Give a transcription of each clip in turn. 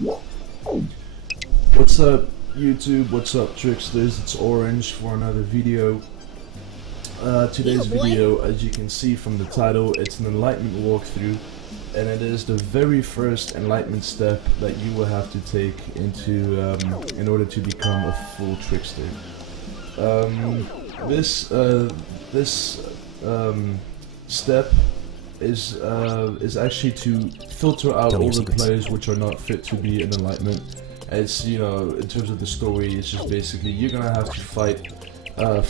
What's up YouTube, what's up Tricksters, it's Orange for another video. Today's video, as you can see from the title, it's an Enlightenment walkthrough, and it is the very first Enlightenment step that you will have to take into in order to become a full Trickster. This step is actually to filter out all the players which are not fit to be in Enlightenment. It's, you know, in terms of the story, it's just basically you're gonna have to fight 4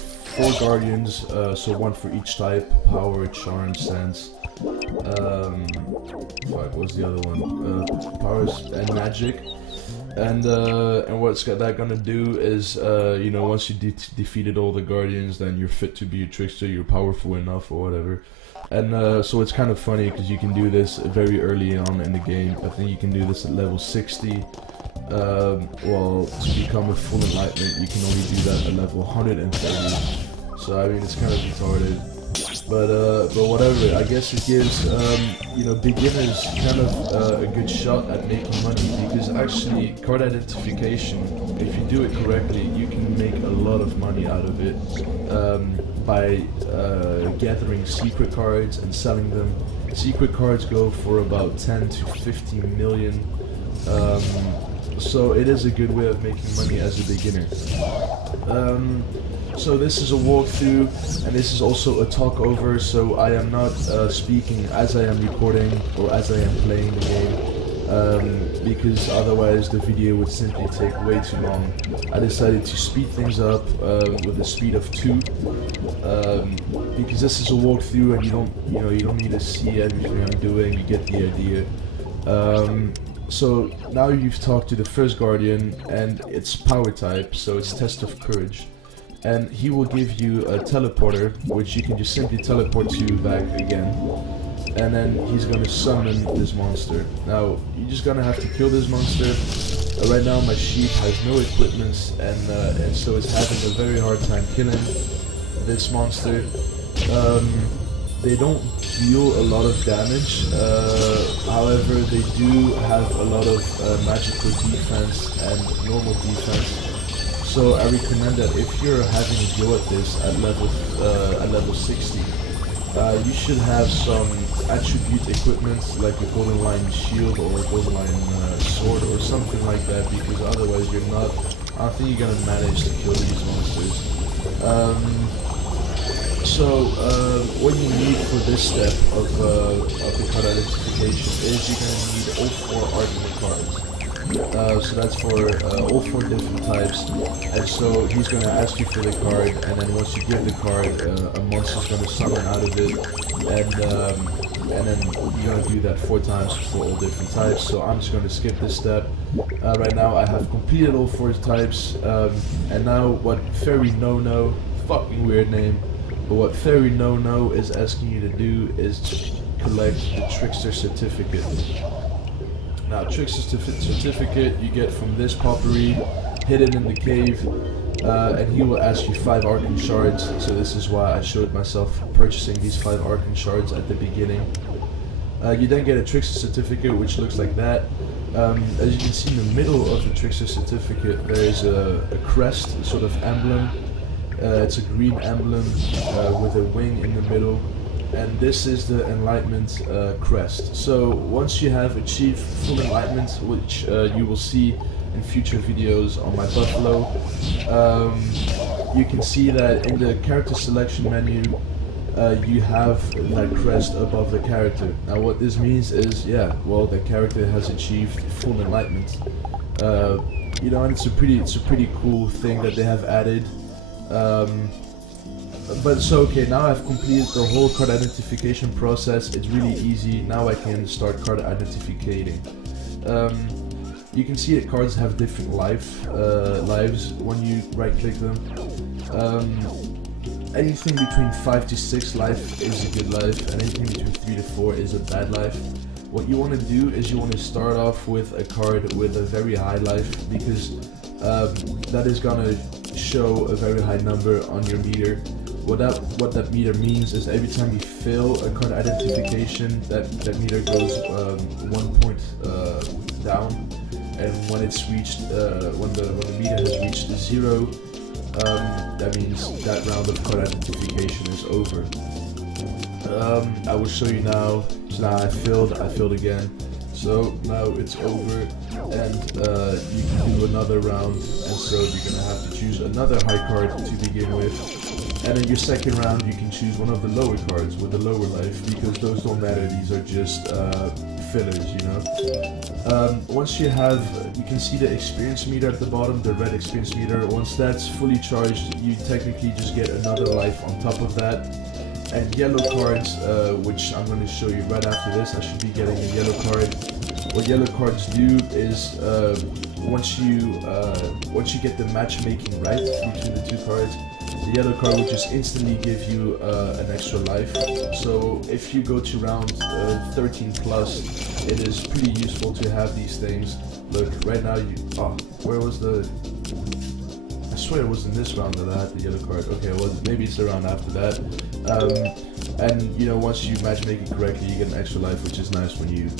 guardians, so 1 for each type: power, charm, sense. Fuck, what's the other one? Powers and magic. And what's that gonna do is, you know, once you defeated all the guardians, then you're fit to be a trickster. You're powerful enough, or whatever. And so it's kind of funny because you can do this very early on in the game. I think you can do this at level 60. Well, to become a full Enlightenment, you can only do that at level 130. So I mean, it's kind of retarded. But whatever. I guess it gives you know, beginners kind of a good shot at making money, because actually card identification, if you do it correctly, you can make a lot of money out of it by gathering secret cards and selling them. Secret cards go for about 10 to 15 million. So it is a good way of making money as a beginner. So this is a walkthrough, and this is also a talkover, so I am not speaking as I am recording or as I am playing the game, because otherwise the video would simply take way too long. I decided to speed things up with the speed of 2, because this is a walkthrough and you don't need to see everything I'm doing. You get the idea. So now you've talked to the first guardian, and it's power type, so it's test of courage. And he will give you a teleporter, which you can just simply teleport to back again. And then he's gonna summon this monster. Now, you're just gonna have to kill this monster. Right now my sheep has no equipments, and so it's having a very hard time killing this monster. They don't deal a lot of damage, however they do have a lot of magical defense and normal defense. So I recommend that if you're having a go at this at level 60, you should have some attribute equipment like a golden lion shield or a golden lion sword or something like that, because otherwise I don't think you're gonna manage to kill these monsters. So what you need for this step of the card identification is you're going to need all 4 argument cards. So that's for all 4 different types, and so he's going to ask you for the card, and then once you give the card, a monster's going to summon out of it, and then you're going to do that 4 times for all different types. So I'm just going to skip this step. Right now I have completed all 4 types, and now what Fairy No-No, fucking weird name, but what Fairy No-No is asking you to do is to collect the Trickster certificate. Now, Trickster certificate you get from this potpourri, hidden in the cave, and he will ask you 5 Arcane shards. So this is why I showed myself purchasing these 5 Arcane shards at the beginning. You then get a Trickster certificate, which looks like that. As you can see in the middle of the Trickster certificate, there is a crest, a sort of emblem. It's a green emblem with a wing in the middle, and this is the Enlightenment crest. So once you have achieved full Enlightenment, which you will see in future videos on my buffalo, you can see that in the character selection menu you have that crest above the character. Now what this means is, yeah, well, the character has achieved full Enlightenment. You know, and it's a pretty cool thing that they have added. But so okay, now I've completed the whole card identification process. It's really easy. Now I can start card identificating. You can see that cards have different lives when you right click them. Anything between 5 to 6 life is a good life, and anything between 3 to 4 is a bad life. What you want to do is you want to start off with a card with a very high life, because that is gonna show a very high number on your meter. What that meter means is every time you fail a card identification, that meter goes 1 point down, and when it's reached, when the meter has reached 0, that means that round of card identification is over. I will show you now. So now I filled again. So now it's over, and you can do another round, and so you're gonna have to choose another high card to begin with, and in your second round you can choose one of the lower cards with the lower life, because those don't matter, these are just fillers, you know. Once you can see the experience meter at the bottom, the red experience meter. Once that's fully charged, you technically just get another life on top of that. And yellow cards, which I'm going to show you right after this. I should be getting a yellow card. What yellow cards do is once you get the matchmaking right between the two cards, the yellow card will just instantly give you an extra life. So if you go to round 13 plus, it is pretty useful to have these things. Look, right now where was the? I swear it was in this round that I had the yellow card. Okay, well maybe it's the round after that. And you know, once you matchmake it correctly, you get an extra life, which is nice when you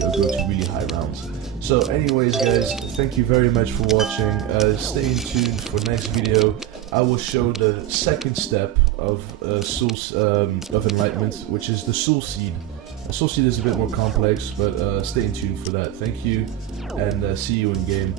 go to really high rounds. So anyways guys, thank you very much for watching. Stay in tuned for next video. I will show the second step of Enlightenment, which is the Soul Seed. The Soul Seed is a bit more complex, but stay in tuned for that. Thank you, and see you in game.